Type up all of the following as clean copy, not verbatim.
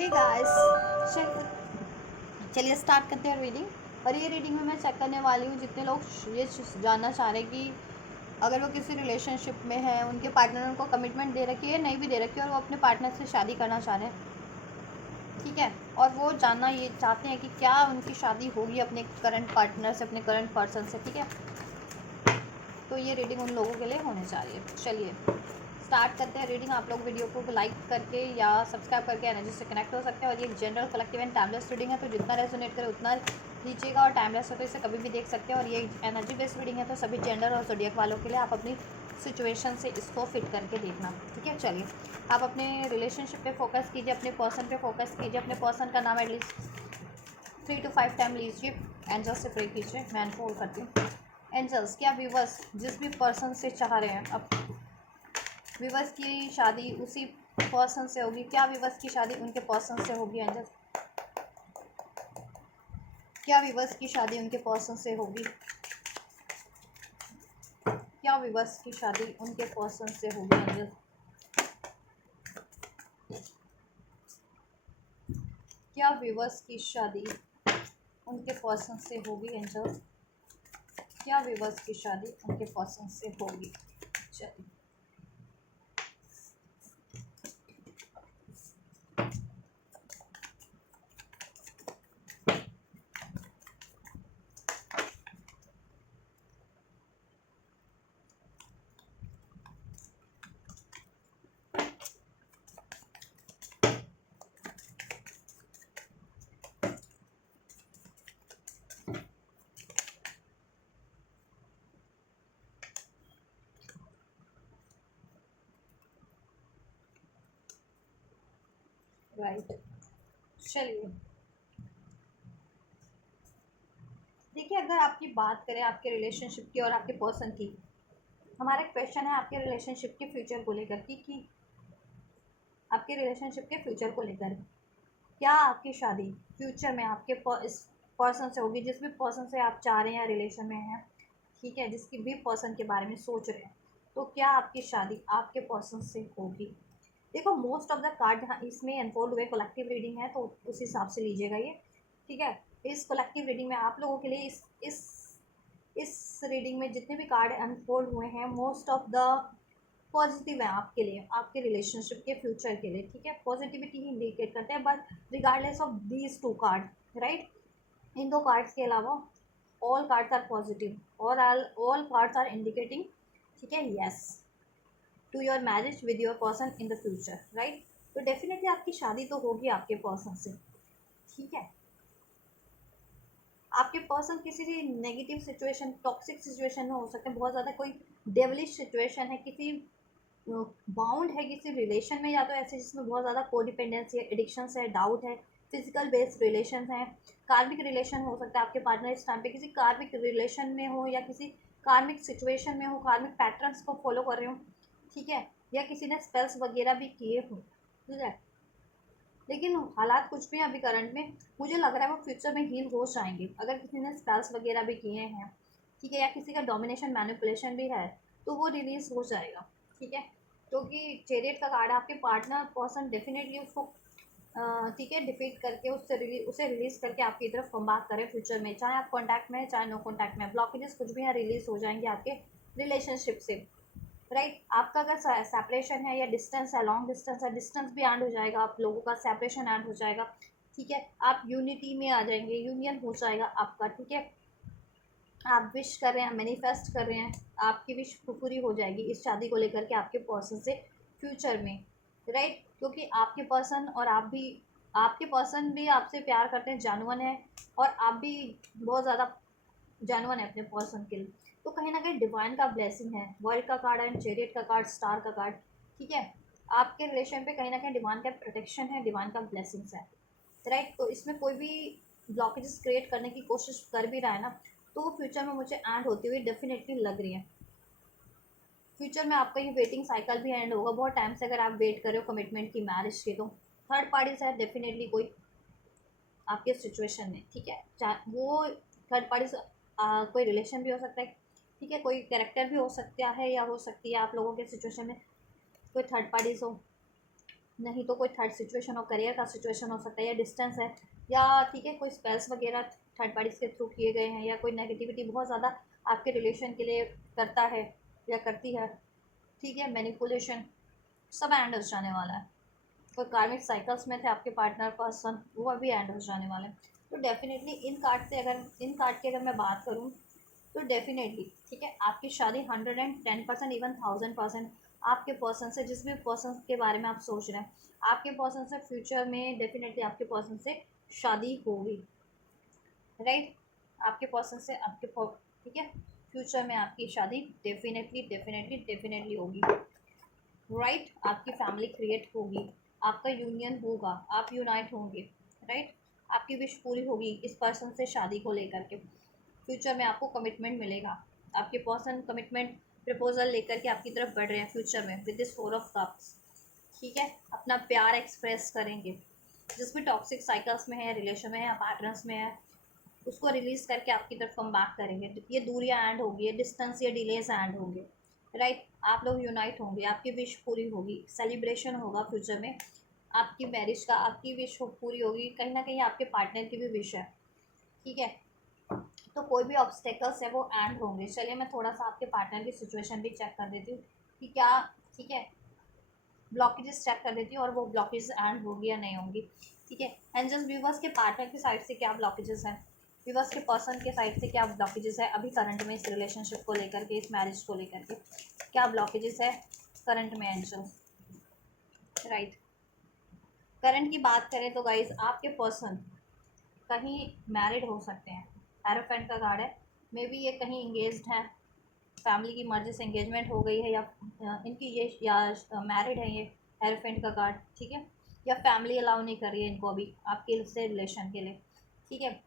Hey guys, चलिए start करते हैं रीडिंग। और ये रीडिंग में मैं चेक करने वाली हूँ जितने लोग ये जानना चाह रहे हैं कि अगर वो किसी रिलेशनशिप में है, उनके पार्टनर ने उनको कमिटमेंट दे रखी है, नहीं भी दे रखी है, और वो अपने पार्टनर से शादी करना चाह रहे हैं, ठीक है। और वो जानना ये चाहते हैं कि क्या उनकी शादी होगी अपने करंट पार्टनर से, अपने करंट पर्सन से, ठीक है। तो ये रीडिंग उन लोगों के लिए होने जा रही है। चलिए स्टार्ट करते हैं रीडिंग। आप लोग वीडियो को लाइक करके या सब्सक्राइब करके एनर्जी से कनेक्ट हो सकते हैं। और ये general collective and timeless reading है, तो जितना रेजोनेट करे उतना लीजिएगा। और टाइमलेस हो तो इसे कभी भी देख सकते हैं। और ये एनर्जी बेस्ड रीडिंग है, तो सभी जेंडर और ज़ोडिएक वालों के लिए आप अपनी सिचुएशन से इसको फिट करके देखना, ठीक है। चलिए आप अपने रिलेशनशिप पे फोकस कीजिए, अपने पर्सन पे फोकस कीजिए। अपने पर्सन का नाम एटलीस्ट 3 to 5 टाइम लीजिए। एंजल से प्रे कीजिए। मैं अनफोल्ड करती हूँ। एंजल्स, क्या व्यूवर्स जिस भी पर्सन से चाह रहे हैं, अब व्यूवर्स की शादी उसी पर्सन से होगी, क्या व्यूवर्स की शादी उनके पर्सन से होगी? एंजल्स, क्या व्यूवर्स की शादी उनके पर्सन से होगी? क्या व्यूवर्स की शादी उनके पर्सन से होगी? एंजल्स, क्या व्यूवर्स की शादी उनके पर्सन से होगी? एंजल्स, क्या व्यूवर्स की शादी उनके पर्सन से होगी? चलिए राइट, चलिए देखिए, अगर आपकी बात करें आपके रिलेशनशिप की और आपके पर्सन की, हमारा क्वेश्चन है आपके रिलेशनशिप के फ्यूचर को लेकर कि आपके रिलेशनशिप के फ्यूचर को लेकर क्या आपकी शादी फ्यूचर में आपके इस पर्सन से होगी, जिस भी पर्सन से आप चाह रहे हैं या रिलेशन में हैं, ठीक है, जिसकी भी पर्सन के बारे में सोच रहे हैं, तो क्या आपकी शादी आपके पर्सन से होगी? देखो, मोस्ट ऑफ द कार्ड यहाँ इसमें अनफोल्ड हुए, कलेक्टिव रीडिंग है तो उस हिसाब से लीजिएगा ये, ठीक है। इस कलेक्टिव रीडिंग में आप लोगों के लिए इस रीडिंग में जितने भी कार्ड अनफोल्ड हुए हैं, मोस्ट ऑफ द पॉजिटिव है आपके लिए, आपके रिलेशनशिप के फ्यूचर के लिए, ठीक है। पॉजिटिविटी ही इंडिकेट करते हैं, but regardless of these two card, right, इन दो कार्ड्स के अलावा ऑल कार्ड्स आर पॉजिटिव और ऑल कार्ड्स आर इंडिकेटिंग, ठीक है, yes to your marriage with your person in the future, right. तो डेफिनेटली आपकी शादी तो होगी आपके पर्सन से, ठीक है। आपके पर्सन किसी भी नेगेटिव सिचुएशन, टॉक्सिक सिचुएशन में हो सकते हैं, बहुत ज़्यादा कोई डेवलिश सिचुएशन है, किसी बाउंड है किसी रिलेशन में, या तो ऐसे जिसमें बहुत ज़्यादा कोडिपेंडेंसी है, एडिक्शंस है, डाउट है, फिजिकल बेस्ड रिलेशन है, कार्मिक रिलेशन हो सकता है आपके पार्टनर इस टाइम पे किसी कार्मिक रिलेशन में हो, या किसी कार्मिक सिचुएशन में हो, कार्मिक पैटर्न्स को फॉलो कर रहे हो, ठीक है, या किसी ने स्पेल्स वगैरह भी किए हो, ठीक है। लेकिन हालात कुछ भी हैं अभी करंट में, मुझे लग रहा है वो फ्यूचर में हील हो जाएंगे, अगर किसी ने स्पेल्स वगैरह भी किए हैं, ठीक है, या किसी का डोमिनेशन मैनिपुलेशन भी है, तो वो रिलीज हो जाएगा, ठीक है। क्योंकि चैरियट का कार्ड आपके पार्टनर पर्सन डेफिनेटली उसको ठीक है डिफीट करके उसे रिलीज करके आपकी तरफ कम बैक करें फ्यूचर में, चाहे आप कॉन्टैक्ट में है चाहे नो कॉन्टैक्ट में, ब्लॉकेजेस कुछ भी यहाँ रिलीज हो जाएंगे आपके रिलेशनशिप से, राइट। आपका अगर सेपरेशन है या डिस्टेंस है, लॉन्ग डिस्टेंस है, डिस्टेंस भी एंड हो जाएगा, आप लोगों का सेपरेशन एंड हो जाएगा, ठीक है। आप यूनिटी में आ जाएंगे, यूनियन हो जाएगा आपका, ठीक है। आप विश कर रहे हैं, मैनिफेस्ट कर रहे हैं, आपकी विश पूरी हो जाएगी इस शादी को लेकर के आपके पर्सन से फ्यूचर में, राइट। क्योंकि आपके पर्सन और आप भी, आपके पर्सन भी आपसे प्यार करते हैं, जानुअन है, और आप भी बहुत ज़्यादा जानुअन है अपने पर्सन के लिए, तो कहीं ना कहीं डिवाइन का ब्लेसिंग है, वर्ल्ड का कार्ड एंड चैरियट का कार्ड, स्टार का कार्ड, ठीक है। आपके रिलेशन पे कहीं ना कहीं डिवाइन का प्रोटेक्शन है, डिवाइन का ब्लेसिंग्स है, राइट। तो इसमें कोई भी ब्लॉकेजेस क्रिएट करने की कोशिश कर भी रहा है ना, तो वो फ्यूचर में मुझे एंड होती हुई डेफिनेटली लग रही है। फ्यूचर में आपका ये वेटिंग साइकिल भी एंड होगा, बहुत टाइम से अगर आप वेट कर रहे हो कमिटमेंट की, मैरिज की, तो थर्ड पार्टी से डेफिनेटली कोई आपके सिचुएशन में, ठीक है, चाहे वो थर्ड पार्टी से कोई रिलेशन भी हो सकता है, ठीक है, कोई कैरेक्टर भी हो सकता है, या हो सकती है आप लोगों के सिचुएशन में कोई थर्ड पार्टीज हो, नहीं तो कोई थर्ड सिचुएशन हो, करियर का सिचुएशन हो सकता है, या डिस्टेंस है, या ठीक है कोई स्पेल्स वगैरह थर्ड पार्टीज के थ्रू किए गए हैं, या कोई नेगेटिविटी बहुत ज़्यादा आपके रिलेशन के लिए करता है या करती है, ठीक है, मैनिपुलेशन, सब एंड हो जाने वाला है। कोई कार्मिक साइकिल्स में थे आपके पार्टनर पर्सन, वो अभी एंड हो जाने वाले हैं। तो डेफिनेटली इन कार्ड की अगर मैं बात करूँ तो डेफिनेटली ठीक है, आपकी शादी 110% इवन 1000% आपके पर्सन से, जिस भी पर्सन के बारे में आप सोच रहे हैं, आपके पर्सन से फ्यूचर में डेफिनेटली आपके पर्सन से शादी होगी, राइट। आपके पर्सन से आपके ठीक है, फ्यूचर में आपकी शादी डेफिनेटली डेफिनेटली डेफिनेटली होगी, राइट। आपकी फैमिली क्रिएट होगी, आपका यूनियन होगा, आप यूनाइट होंगे, राइट। आपकी विश पूरी होगी इस पर्सन से शादी को लेकर के, फ्यूचर में आपको कमिटमेंट मिलेगा, आपके पर्सन कमिटमेंट प्रपोजल लेकर के आपकी तरफ बढ़ रहे हैं फ्यूचर में विद दिस 4 ऑफ कप्स, ठीक है। अपना प्यार एक्सप्रेस करेंगे, जिस भी टॉक्सिक साइकिल्स में है, रिलेशन में है, पार्टनर्स में है, उसको रिलीज करके आपकी तरफ कम बैक करेंगे, ये दूरियां एंड होगी, ये डिस्टेंस, ये डिलेज एंड होंगे, राइट। आप लोग यूनाइट होंगे, आपकी विश पूरी होगी, सेलिब्रेशन होगा फ्यूचर में आपकी मैरिज का, आपकी विश पूरी होगी, कहीं ना कहीं आपके पार्टनर की भी विश है, ठीक है। तो कोई भी ऑब्स्टेकल्स है वो एंड होंगे। चलिए मैं थोड़ा सा आपके पार्टनर की सिचुएशन भी चेक कर देती हूँ कि क्या, ठीक है, ब्लॉकेजेस चेक कर देती हूँ और वो ब्लॉकेजेस एंड होगी या नहीं होंगी, ठीक है। एंड व्यूवर्स के पार्टनर की साइड से क्या ब्लॉकेजेस हैं, व्यूवर्स के पर्सन के साइड से क्या ब्लॉकेजेस है अभी करंट में, इस रिलेशनशिप को लेकर के, इस मैरिज को लेकर के क्या ब्लॉकेजेस है करंट में एंजल्स, राइट। करंट की बात करें तो गाइज आपके पर्सन कहीं मैरिड हो सकते हैं, एरोफेंट का कार्ड है, मे बी ये कहीं इंगेज्ड है, फैमिली की मर्जी से एंगेजमेंट हो गई है, या इनकी ये, या मैरिड है ये एरोफेंट का कार्ड, ठीक है, या फैमिली अलाउ नहीं कर रही है इनको अभी आपके से रिलेशन के लिए, ठीक है।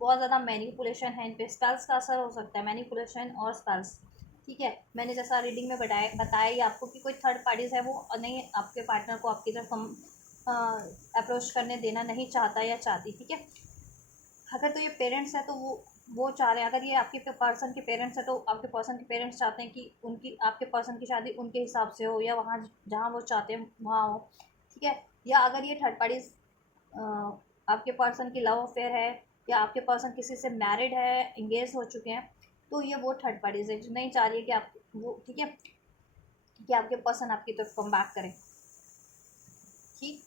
बहुत ज़्यादा मैनिपुलेशन है इन पे, स्पेल्स का असर हो सकता है, मैनिपुलेशन और स्पेल्स, ठीक है। मैंने जैसा रीडिंग में बताया ही आपको कि कोई थर्ड पार्टीज है वो नहीं आपके पार्टनर को आपकी तरफ हम अप्रोच करने देना नहीं चाहता या चाहती, ठीक है। अगर तो ये पेरेंट्स है तो वो चाह रहे हैं, अगर ये आपके पर्सन के पेरेंट्स है तो आपके पर्सन के पेरेंट्स चाहते हैं कि उनकी, आपके पर्सन की शादी उनके हिसाब से हो, या वहाँ जहाँ वो चाहते हैं वहाँ हो, ठीक है। या अगर ये थर्ड पार्टीज आपके पर्सन की लव अफेयर है, या आपके पर्सन किसी से मैरिड है, इंगेज हो चुके हैं, तो ये वो थर्ड पार्टीज है जो नहीं चाह रही है कि आप वो, ठीक है, कि आपके पर्सन आपकी तरफ कम बैक करें, ठीक।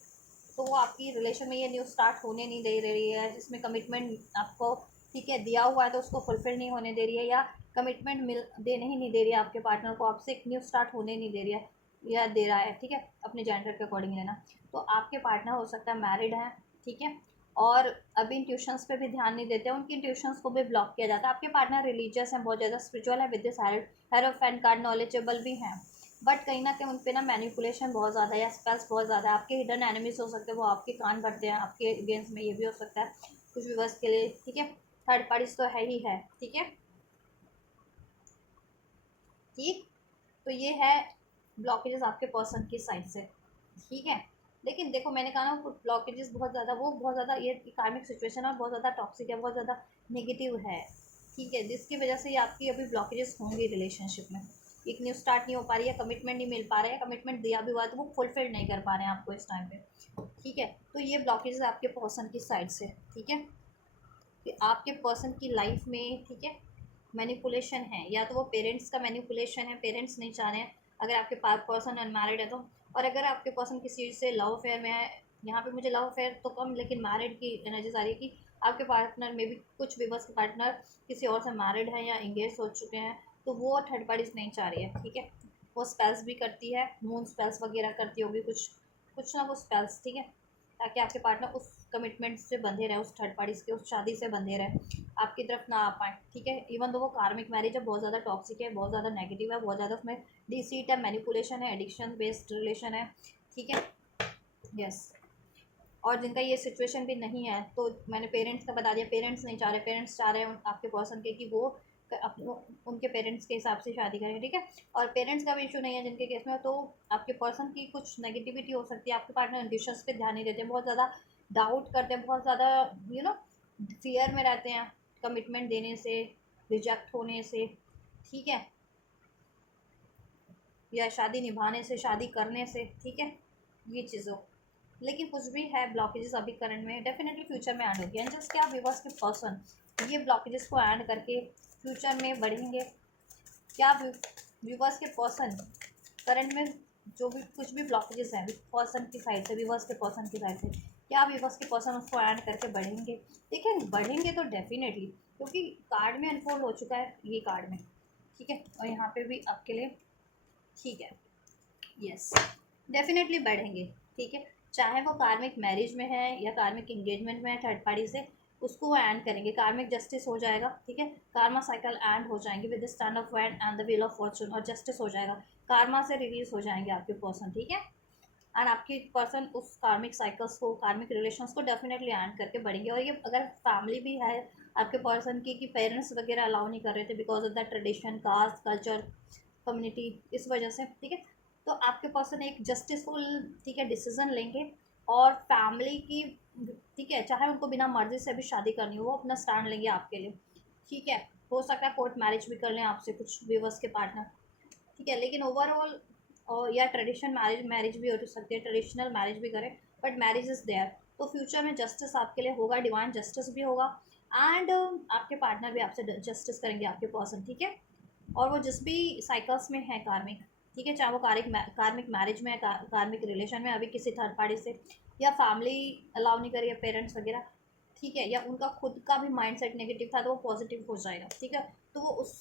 तो वो आपकी रिलेशन में ये न्यू स्टार्ट होने नहीं दे रही है, जिसमें कमिटमेंट आपको, ठीक है, दिया हुआ है तो उसको फुलफिल नहीं होने दे रही है, या कमिटमेंट देने ही नहीं दे रही है आपके पार्टनर को, आपसे एक न्यू स्टार्ट होने नहीं दे रही है, या दे रहा है, ठीक है, अपने जेंडर के अकॉर्डिंग लेना। तो आपके पार्टनर हो सकता है मैरिड है, ठीक है, और अभी इन ट्यूशंस पे भी ध्यान नहीं देते हैं, उनकी ट्यूशंस को भी ब्लॉक किया जाता है। आपके पार्टनर रिलीजियस हैं, बहुत ज़्यादा स्पिरिचुअल है, with this hierophant card, knowledgeable भी हैं, बट कहीं ना कहीं उन पे ना मैनिपुलेशन बहुत ज़्यादा है, या स्पेल्स बहुत ज़्यादा है, आपके हिडन एनिमीज हो सकते हैं, वो आपके कान भरते हैं आपके अगेंस्ट में, ये भी हो सकता है कुछ व्यूवर्स के लिए, ठीक है। थर्ड पार्टीज तो है ही है, ठीक है, ठीक। तो ये है ब्लॉकेजेस आपके पर्सन की साइड से, ठीक है। लेकिन देखो मैंने कहा ना ब्लॉकेजेस बहुत ज़्यादा, वो बहुत ज़्यादा ये कार्मिक सिचुएशन है, बहुत ज़्यादा टॉक्सिक है, बहुत ज़्यादा नेगेटिव है, ठीक है, जिसकी वजह से ये आपकी अभी ब्लॉकेजेस होंगे रिलेशनशिप में, एक न्यू स्टार्ट नहीं हो पा रही है, कमिटमेंट नहीं मिल पा रहा है, कमिटमेंट दिया भी हुआ है तो वो फुलफिल नहीं कर पा रहे हैं आपको इस टाइम पे, ठीक है। तो ये ब्लॉकेजेस आपके पर्सन की साइड से, ठीक है, कि आपके पर्सन की लाइफ में, ठीक है, मैनिपुलेशन है, या तो वो पेरेंट्स का मैनिपुलेशन है, पेरेंट्स नहीं चाह रहे हैं अगर आपके पास पर्सन अनमैरिड है तो, और अगर आपके पर्सन किसी चीज़ से लव अफेयर में है, यहाँ पे मुझे लव अफेयर तो कम लेकिन मैरिड की एनर्जीज आ रही है कि आपके पार्टनर में भी कुछ विवर्स के पार्टनर किसी और से मैरिड है या इंगेज हो चुके हैं, तो वो थर्ड पार्टीज नहीं चाह रही है, ठीक है। वो स्पेल्स भी करती है, मून स्पेल्स वगैरह करती होगी, कुछ कुछ ना वो स्पेल्स, ठीक है, ताकि आपके पार्टनर उस कमिटमेंट से बंधे रहे, उस थर्ड पार्टीज के उस शादी से बंधे रहे, आपकी तरफ ना आ पाए, ठीक है। इवन तो वो कार्मिक मैरिज है, बहुत ज़्यादा टॉक्सिक है, बहुत ज़्यादा नेगेटिव है, बहुत ज़्यादा उसमें डिसीट है, मैनिपुलेशन है, एडिक्शन बेस्ड रिलेशन है, ठीक है, यस। और जिनका ये सिचुएशन भी नहीं है, तो मैंने पेरेंट्स का बता दिया, पेरेंट्स नहीं चाह रहे, पेरेंट्स चाह रहे हैं आपके पर्सन के कि वो उनके पेरेंट्स के हिसाब से शादी करें, ठीक है। और पेरेंट्स का भी इशू नहीं है जिनके केस में, तो आपके पर्सन की कुछ नेगेटिविटी हो सकती है, आपके पार्टनर डिसीजंस पे ध्यान नहीं देते हैं, बहुत ज़्यादा डाउट करते हैं, बहुत ज़्यादा फियर में रहते हैं कमिटमेंट देने से, रिजेक्ट होने से, ठीक है, या शादी निभाने से, शादी करने से, ठीक है, ये चीज़ों, लेकिन कुछ भी है ब्लॉकेजेस अभी करंट में, डेफिनेटली फ्यूचर में ऐड होगी। एंड जस्ट क्या व्यूवर्स के पर्सन ये ब्लॉकेजेस को ऐड करके फ्यूचर में बढ़ेंगे? क्या व्यूवर्स के पर्सन करंट में जो भी कुछ भी ब्लॉकेजेस हैं पर्सन की साइड से, व्यूवर्स के पर्सन की साइड से, क्या व्यूवर्स के पर्सन उसको ऐड करके बढ़ेंगे? देखिए बढ़ेंगे तो डेफिनेटली, क्योंकि कार्ड में अनफोल्ड हो चुका है ये कार्ड में, ठीक है, और यहाँ पे भी आपके लिए ठीक है, यस डेफिनेटली बढ़ेंगे, ठीक है, चाहे वो कार्मिक मैरिज में है या कार्मिक इंगेजमेंट में है थर्ड पार्टी से, उसको वो एंड करेंगे, कार्मिक जस्टिस हो जाएगा, ठीक है, कार्मा साइकिल एंड हो जाएंगे with the stand of wand and the wheel of Fortune, और जस्टिस हो जाएगा, कार्मा से रिलीज हो जाएंगे आपके पर्सन, ठीक है, एंड आपकी पर्सन उस कार्मिक साइकिल्स को, कार्मिक रिलेशंस को डेफिनेटली एंड करके बढ़ेंगे। और ये अगर फैमिली भी है आपके पर्सन की कि पेरेंट्स वगैरह अलाउ नहीं कर रहे थे because of the tradition, caste, culture, community, इस वजह से, ठीक है, तो आपके पर्सन एक जस्टिसफुल, ठीक है, डिसीजन लेंगे और फैमिली की, ठीक है, चाहे उनको बिना मर्जी से भी शादी करनी हो वो अपना स्टैंड लेंगे आपके लिए, ठीक है, हो सकता है कोर्ट मैरिज भी कर लें आपसे कुछ व्यूवर्स के पार्टनर, ठीक है, लेकिन ओवरऑल और या ट्रेडिशनल मैरिज मैरिज भी हो सकती है, ट्रेडिशनल मैरिज भी करें, बट मैरिज इज़ देयर, तो फ्यूचर में जस्टिस आपके लिए होगा, डिवाइन जस्टिस भी होगा, एंड आपके पार्टनर भी आपसे जस्टिस करेंगे आपके पर्सन, ठीक है, और वो जिस भी साइकिल्स में है कार्मिक, ठीक है, चाहे वो कार्मिक मैरिज में है, कार्मिक रिलेशन में अभी किसी थर्ड पार्टी से, या फैमिली अलाउ नहीं करी है पेरेंट्स वगैरह, ठीक है, या उनका खुद का भी माइंडसेट नेगेटिव था तो वो पॉजिटिव हो जाएगा, ठीक है, तो वो उस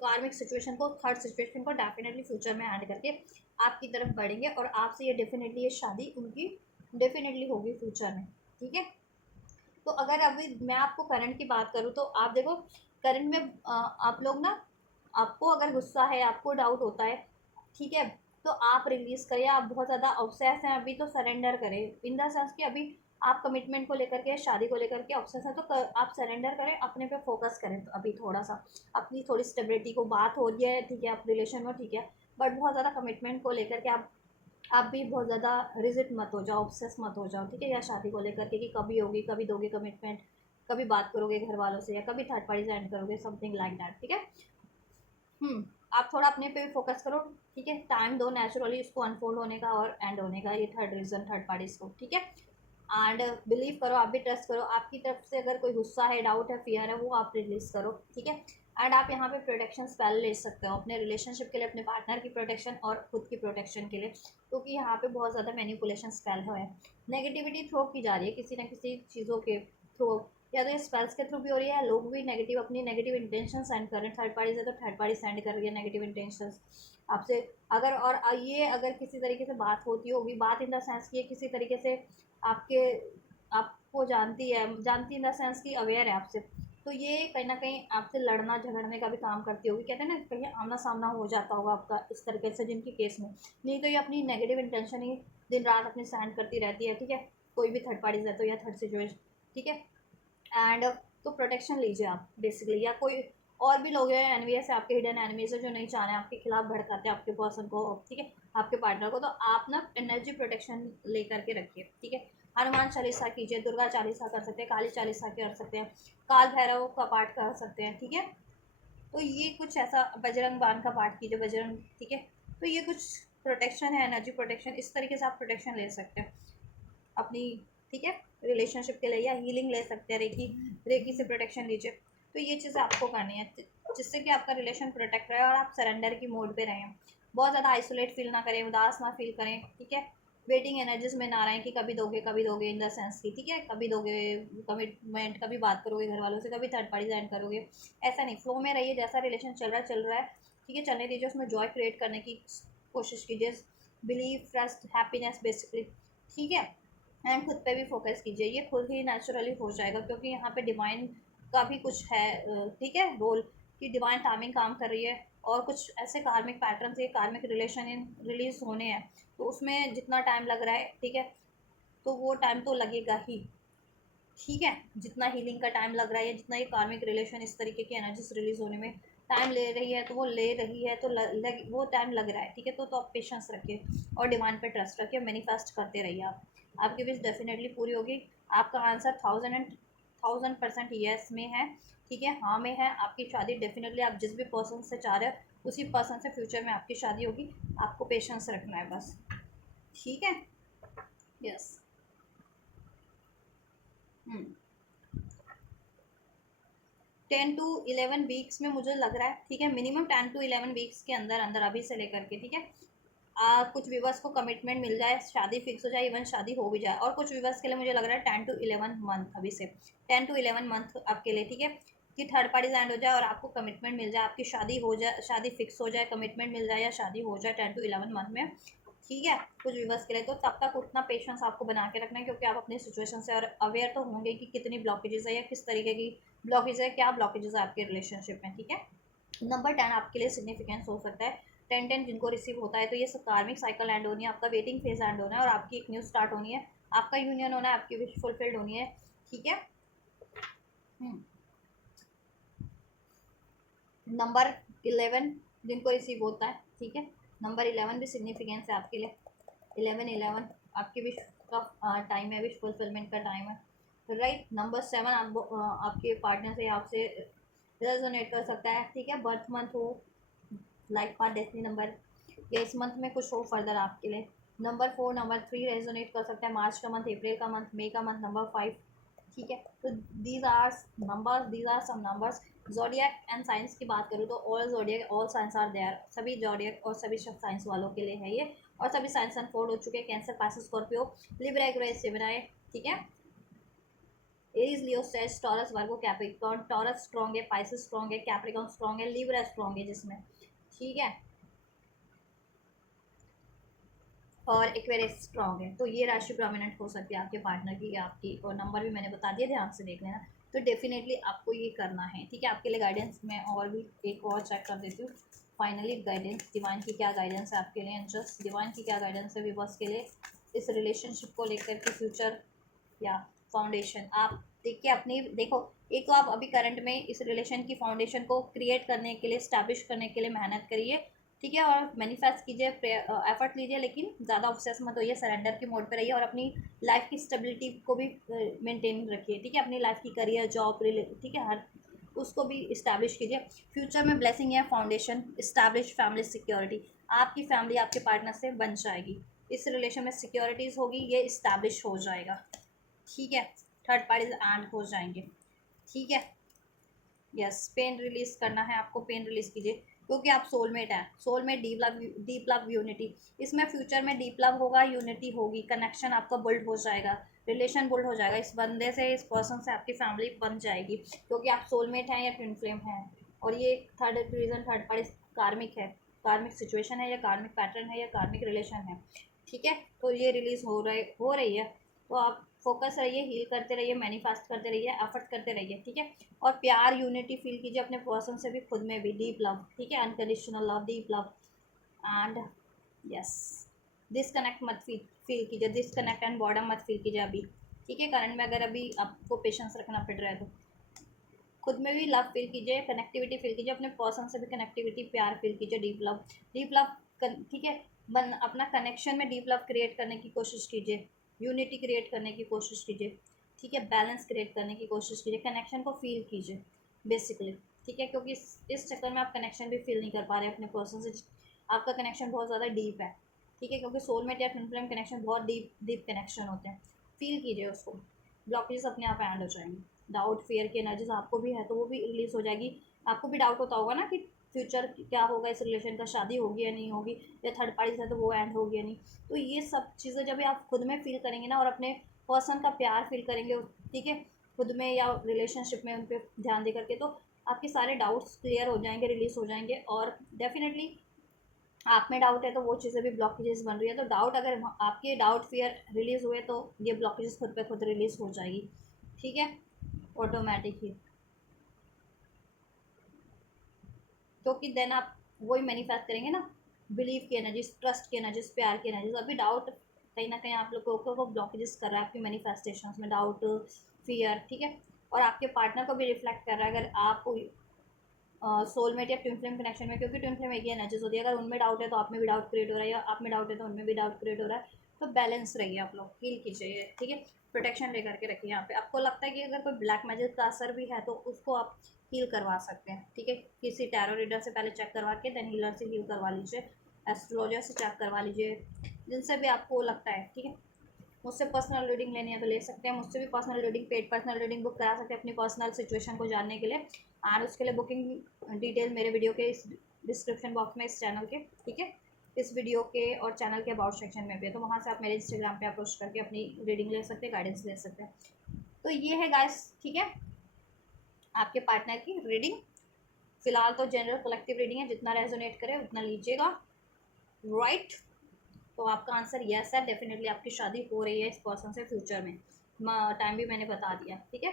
कार्मिक सिचुएशन को, थर्ड सिचुएशन को डेफिनेटली फ्यूचर में ऐड करके आपकी तरफ बढ़ेंगे और आपसे ये डेफिनेटली ये शादी उनकी डेफिनेटली होगी फ्यूचर में, ठीक है। तो अगर अभी मैं आपको करंट की बात करूँ तो आप देखो करंट में आप लोग ना, आपको अगर गुस्सा है, आपको डाउट होता है, ठीक है, तो आप रिलीज़ करिए, आप बहुत ज़्यादा ऑब्सेस हैं अभी तो सरेंडर करें, इन द सेंस कि अभी आप कमिटमेंट को लेकर के, शादी को लेकर के ऑब्सेस हैं, तो आप सरेंडर करें, अपने पे फोकस करें, तो अभी थोड़ा सा अपनी थोड़ी स्टेबिलिटी को, बात हो रही है, ठीक है, आप रिलेशन में, ठीक है, बट बहुत ज़्यादा कमिटमेंट को लेकर के आप भी बहुत ज़्यादा रिजिट मत हो जाओ, ऑब्सेस मत हो जाओ, ठीक है, या शादी को लेकर के कि कभी होगी, कभी दोगे कमिटमेंट, कभी बात करोगे घर वालों से, या कभी थर्ड पार्टी से एंड करोगे, समथिंग लाइक दैट, ठीक है। आप थोड़ा अपने पे भी फोकस करो, ठीक है, टाइम दो नेचुरली उसको अनफोल्ड होने का और एंड होने का, ये थर्ड रीजन थर्ड पार्टीज को, ठीक है, एंड बिलीव करो, आप भी ट्रस्ट करो, आपकी तरफ से अगर कोई गुस्सा है, डाउट है, फियर है, वो आप रिलीज करो, ठीक है, एंड आप यहाँ पे प्रोटेक्शन स्पेल ले सकते हो अपने रिलेशनशिप के लिए, अपने पार्टनर की प्रोटेक्शन और खुद की प्रोटेक्शन के लिए, क्योंकि यहाँ पे बहुत ज़्यादा मैनिपुलेशन स्पेल है, नेगेटिविटी थ्रो की जा रही है किसी ना किसी चीज़ों के थ्रू, या तो ये स्पेल्स के थ्रू भी हो रही है, लोग भी नेगेटिव अपनी नेगेटिव इंटेंशन सेंड कर रहे हैं, थर्ड पार्टी से तो थर्ड पार्टी सेंड कर रही है नेगेटिव इंटेंशन आपसे, अगर और ये अगर किसी तरीके से बात होती होगी, बात इन द सेंस की किसी तरीके से आपके, आपको जानती इन द सेंस की अवेयर है आपसे, तो ये कहीं ना कहीं आपसे लड़ना झगड़ने का भी काम करती होगी, कहते हैं ना कहीं आमना सामना हो जाता होगा आपका इस तरीके से जिनकी केस में, नहीं तो ये अपनी नेगेटिव इंटेंशन ही दिन रात अपनी सेंड करती रहती है, ठीक है, कोई भी थर्ड पार्टी है तो, या थर्ड सिचुएशन, ठीक है, एंड तो प्रोटेक्शन लीजिए आप बेसिकली, या कोई और भी लोग हैं एनवीएस है, आपके हिडन एनिमीज है जो नहीं चाह रहे हैं आपके खिलाफ भड़काते हैं आपके पर्सन को, ठीक है, आपके पार्टनर को, तो आप ना एनर्जी प्रोटेक्शन लेकर के रखिए, ठीक है, हनुमान चालीसा कीजिए, दुर्गा चालीसा कर सकते हैं, काली चालीसा कर सकते हैं, काल भैरव का पाठ कर सकते हैं, ठीक है, तो ये कुछ ऐसा, बजरंग बाण का पाठ कीजिए, बजरंग, ठीक है, तो ये कुछ प्रोटेक्शन है, एनर्जी प्रोटेक्शन, इस तरीके से आप प्रोटेक्शन ले सकते हैं अपनी, ठीक है, रिलेशनशिप के लिए, या हीलिंग ले सकते हैं, रेकी रेकी से प्रोटेक्शन लीजिए, तो ये चीज़ें आपको करनी है जिससे कि आपका रिलेशन प्रोटेक्ट रहे और आप सरेंडर की मोड पे रहें, बहुत ज़्यादा आइसोलेट फील ना करें, उदास ना फील करें, ठीक है, वेटिंग एनर्जीज में ना रहें कि कभी दोगे इन द सेंस की, ठीक है, कभी दोगे कमिटमेंट, कभी बात करोगे घर वालों से, कभी थर्ड पार्टी ज्वाइन करोगे, ऐसा नहीं, फ्लो में रहिए, जैसा रिलेशन चल रहा है, ठीक है, चलने दीजिए, उसमें जॉय क्रिएट करने की कोशिश कीजिए, बिलीव, ट्रस्ट, हैप्पीनेस बेसिकली, ठीक है, एंड खुद पे भी फोकस कीजिए, ये खुद ही नेचुरली हो जाएगा, क्योंकि यहाँ पे डिवाइन का भी कुछ है, ठीक है, रोल कि डिवाइन टाइमिंग काम कर रही है, और कुछ ऐसे कार्मिक पैटर्न से कार्मिक रिलेशन रिलीज होने हैं, तो उसमें जितना टाइम लग रहा है, ठीक है, तो वो टाइम तो लगेगा ही, ठीक है, जितना हीलिंग का टाइम लग रहा है, जितना ये कार्मिक रिलेशन इस तरीके की एनर्जीज रिलीज होने में टाइम ले रही है, तो वो ले रही है, तो वो टाइम लग रहा है, ठीक है, तो आप पेशेंस रखिए और डिमांड पे ट्रस्ट रखिए, मैनिफेस्ट करते रहिए आप, आपकी विश डेफिनेटली पूरी होगी, आपका आंसर 1000% येस में है, ठीक है, हाँ में है, आपकी शादी डेफिनेटली, आप जिस भी पर्सन से चाह रहे हो उसी पर्सन से फ्यूचर में आपकी शादी होगी, आपको पेशेंस रखना है बस, ठीक है, यस। 10 to 11 वीक्स में मुझे लग रहा है, ठीक है, मिनिमम 10 to 11 वीक्स के अंदर अंदर, अभी से लेकर के, ठीक है। कुछ व्यूवर्स को कमिटमेंट मिल जाए, शादी फिक्स हो जाए, इवन शादी हो भी जाए, और कुछ व्यूवर्स के लिए मुझे लग रहा है 10 to 11 मंथ, अभी से 10 to 11 मंथ आपके लिए, ठीक है, कि थर्ड पार्टी लैंड हो जाए और आपको कमिटमेंट मिल जाए, आपकी शादी हो जाए, शादी फिक्स हो जाए, कमिटमेंट मिल जाए या शादी हो जाए 10 to 11 मंथ में, ठीक है, कुछ व्यूवर्स के लिए। तो तब तक उतना पेशेंस आपको बना के रखना है, क्योंकि आप अपनी सिचुएशन से और अवेयर तो होंगे कि कितनी ब्लॉकेजेस है या किस तरीके की ब्लॉकेज है, क्या ब्लॉकेजेस है आपके रिलेशनशिप में, ठीक है। नंबर 10 आपके लिए सिग्निफिकेंस हो सकता है। 10 10 जिनको रिसीव होता है, तो ये कार्मिक साइकिल एंड होनी है, आपका वेटिंग फेज एंड होना है, और आपकी एक न्यू स्टार्ट होनी है, आपका यूनियन होना है, आपकी विश फुलफिल्ड होनी है, ठीक है। नंबर 11 जिनको रिसीव होता है, ठीक है, नंबर 11 भी सिग्निफिकेंस है आपके लिए। 11 आपकी विश का टाइम है, विश फुलफिलमेंट का टाइम है, राइट। नंबर 7 आपके पार्टनर से आपसे रेजोनेट कर सकता है, ठीक है, बर्थ मंथ हो, लाइफ पाथ, डेस्टिनी नंबर, या इस मंथ में कुछ हो फर्दर आपके लिए। नंबर 4, नंबर 3 रेजोनेट कर सकता है, मार्च का मंथ, अप्रैल का मंथ, मई का मंथ, नंबर 5, ठीक है। तो these are some numbers. Zodiac and science की बात करूँ तो all zodiac all science are there, सभी ज़ोडिएक और सभी साइंस वालों के लिए है ये, और सभी साइंस अनफोल्ड हो चुके हैं। Cancer, Pisces, Scorpio, Libra, Aquarius, Gemini, ठीक है। एरीज, लियो, सेज, टॉरस, वर्गो, कैप्रिकॉर्न। टॉरस स्ट्रॉन्ग है, पाइसेस स्ट्रॉन्ग है, कैप्रिकॉर्न स्ट्रॉन्ग है, लिब्रा स्ट्रॉन्ग है जिसमें, ठीक है, और एक्वेरियस स्ट्रॉन्ग है। तो ये राशि प्रोमिनेंट हो सकती है आपके पार्टनर की या आपकी, और नंबर भी मैंने बता दिया, ध्यान से देख लेना। तो डेफिनेटली आपको ये करना है, ठीक है। आपके लिए गाइडेंस मैं और भी एक और चेक कर देती हूँ। फाइनली गाइडेंस, डिवाइन की क्या गाइडेंस है आपके लिए, एंजल्स डिवाइन की क्या गाइडेंस है व्यूअर्स के लिए इस रिलेशनशिप को लेकर के, फ्यूचर या फाउंडेशन। आप देखिए अपनी, देखो, एक तो आप अभी करंट में इस रिलेशन की फाउंडेशन को क्रिएट करने के लिए, स्टैब्लिश करने के लिए मेहनत करिए, ठीक है, और मैनिफेस्ट कीजिए, एफर्ट लीजिए, लेकिन ज़्यादा ऑब्सेस मत होइए, सरेंडर की मोड पे रहिए, और अपनी लाइफ की स्टेबिलिटी को भी मेंटेन रखिए, ठीक है, अपनी लाइफ की करियर, जॉब, ठीक है, हर उसको भी इस्टेब्लिश कीजिए। फ्यूचर में ब्लेसिंग है, फाउंडेशन इस्टेब्लिश, फैमिली सिक्योरिटी, आपकी फैमिली आपके पार्टनर से बन जाएगी, इस रिलेशन में सिक्योरिटीज़ होगी, ये इस्टेब्लिश हो जाएगा, ठीक है, थर्ड पार्टीज एंड हो जाएंगे, ठीक है। यस, पेन रिलीज करना है आपको, पेन रिलीज कीजिए, क्योंकि आप सोलमेट हैं, सोलमेट, डीप लव यूनिटी, इसमें फ्यूचर में डीप लव होगा, यूनिटी होगी, कनेक्शन आपका बिल्ड हो जाएगा, रिलेशन बिल्ड हो जाएगा, इस बंदे से, इस पर्सन से आपकी फैमिली बन जाएगी, क्योंकि आप सोलमेट हैं या ट्विन फ्लेम हैं। और ये थर्ड रीजन, थर्ड पार्टी कार्मिक है, कार्मिक सिचुएशन है, या कार्मिक पैटर्न है, या कार्मिक रिलेशन है, ठीक है। तो ये रिलीज हो रही है, तो आप फोकस रहिए, हील करते रहिए, मैनिफेस्ट करते रहिए, एफर्ट करते रहिए, ठीक है। और प्यार, यूनिटी फील कीजिए अपने पर्सन से भी, खुद में भी, डीप लव, ठीक है, unconditional love, deep love and yes. Disconnect मत फील कीजिए, डिसकनेक्ट एंड बॉर्डम मत फील कीजिए अभी, ठीक है, करंट में अगर अभी आपको पेशेंस रखना पड़ रहा है तो खुद में भी लव फील कीजिए, कनेक्टिविटी फील कीजिए, अपने पर्सन से भी कनेक्टिविटी, प्यार फील कीजिए, डीप लव, ठीक है, अपना कनेक्शन में डीप लव क्रिएट करने की कोशिश कीजिए, यूनिटी क्रिएट करने की कोशिश कीजिए, ठीक है, बैलेंस क्रिएट करने की कोशिश कीजिए, कनेक्शन को फील कीजिए बेसिकली, ठीक है, क्योंकि इस चक्कर में आप कनेक्शन भी फील नहीं कर पा रहे अपने पर्सन से, आपका कनेक्शन बहुत ज़्यादा डीप है, ठीक है, क्योंकि सोलमेट या ट्विन फ्लेम कनेक्शन बहुत डीप कनेक्शन होते हैं, फील कीजिए उसको, ब्लॉकेज अपने आप एंड हो जाएंगे। डाउट, फियर की एनर्जीज आपको भी है तो वो भी रिलीज हो जाएगी। आपको भी डाउट होता होगा ना कि फ्यूचर क्या होगा इस रिलेशन का, शादी होगी या नहीं होगी, या थर्ड पार्टी है तो वो एंड होगी या नहीं। तो ये सब चीज़ें जब आप खुद में फील करेंगे ना, और अपने पर्सन का प्यार फील करेंगे, ठीक है, खुद में या रिलेशनशिप में उन पर ध्यान दे करके, तो आपके सारे डाउट्स क्लियर हो जाएंगे, रिलीज हो जाएंगे, और डेफिनेटली आप में डाउट है तो वो चीज़ें भी ब्लॉकेजेस बन रही है, तो डाउट, अगर आपके डाउट फियर रिलीज हुए तो ये ब्लॉकेजेस खुद पे खुद रिलीज हो जाएगी, ठीक है, ऑटोमेटिक ही, क्योंकि देन आप वही मैनिफेस्ट करेंगे ना, बिलीव की एनर्जी, ट्रस्ट की एनर्जी, प्यार की एनर्जी। अभी डाउट कहीं ना कहीं आप लोगों को वो ब्लॉकेजेस कर रहा है आपकी मैनिफेस्टेशंस में, डाउट, फियर, ठीक है, और आपके पार्टनर को भी रिफ्लेक्ट कर रहा है, अगर आप सोलमेट या ट्विन फ्लेम कनेक्शन में, क्योंकि ट्विन फ्लेम एक ही एनर्जीज होती है, अगर उनमें डाउट है तो आप में भी डाउट क्रिएट हो रहा है, या आप में डाउट है तो उनमें भी डाउट क्रिएट हो रहा है, तो बैलेंस रहिए, आप लोग फील कीजिए, ठीक है, प्रोटेक्शन लेकर के रखिए। यहाँ पे आपको लगता है कि अगर कोई ब्लैक मैजिक का असर भी है तो उसको आप हील करवा सकते हैं, ठीक है, किसी टैरो रीडर से पहले चेक करवा के देन हीलर से हील करवा लीजिए, एस्ट्रोलॉजर से चेक करवा लीजिए, जिनसे भी आपको लगता है, ठीक है। मुझसे पर्सनल रीडिंग लेनी है तो ले सकते हैं, मुझसे भी personal reading, paid personal reading book करा सकते हैं अपनी पर्सनल सिचुएशन को जानने के लिए। और उसके लिए बुकिंग डिटेल मेरे वीडियो के इस डिस्क्रिप्शन बॉक्स में, इस चैनल के, ठीक है, इस वीडियो के और चैनल के अबाउट सेक्शन में भी है, तो वहाँ से आप मेरे इंस्टाग्राम पे अप्रोच करके अपनी रीडिंग ले सकते हैं, गाइडेंस ले सकते हैं। तो ये है गाइस, ठीक है, आपके पार्टनर की रीडिंग। फिलहाल तो जनरल कलेक्टिव रीडिंग है, जितना रेजोनेट करे उतना लीजिएगा, राइट। तो आपका आंसर यस है, डेफिनेटली आपकी शादी हो रही है इस पर्सन से फ्यूचर में, टाइम भी मैंने बता दिया, ठीक है।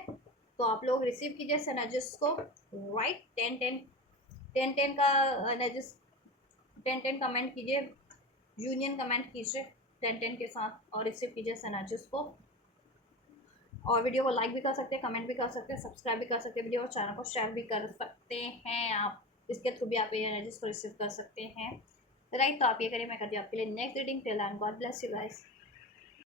तो आप लोग रिसीव कीजिए इस एनर्जीज को, राइट। 10-10 का एनर्जीज, 10-10 कमेंट कीजिए, यूनियन कमेंट कीजिए 10-10 के साथ, और रिसीव कीजिए इस एनर्जीज को। और वीडियो को लाइक भी कर सकते हैं, कमेंट भी कर सकते हैं, सब्सक्राइब भी कर सकते हैं वीडियो, और चैनल को शेयर भी कर सकते हैं आप, इसके थ्रू भी आप ये एनर्जीज को रिसीव कर सकते हैं, राइट। तो आप ये करिए, मैं करती हूँ आपके लिए next reading. Till then God bless you guys.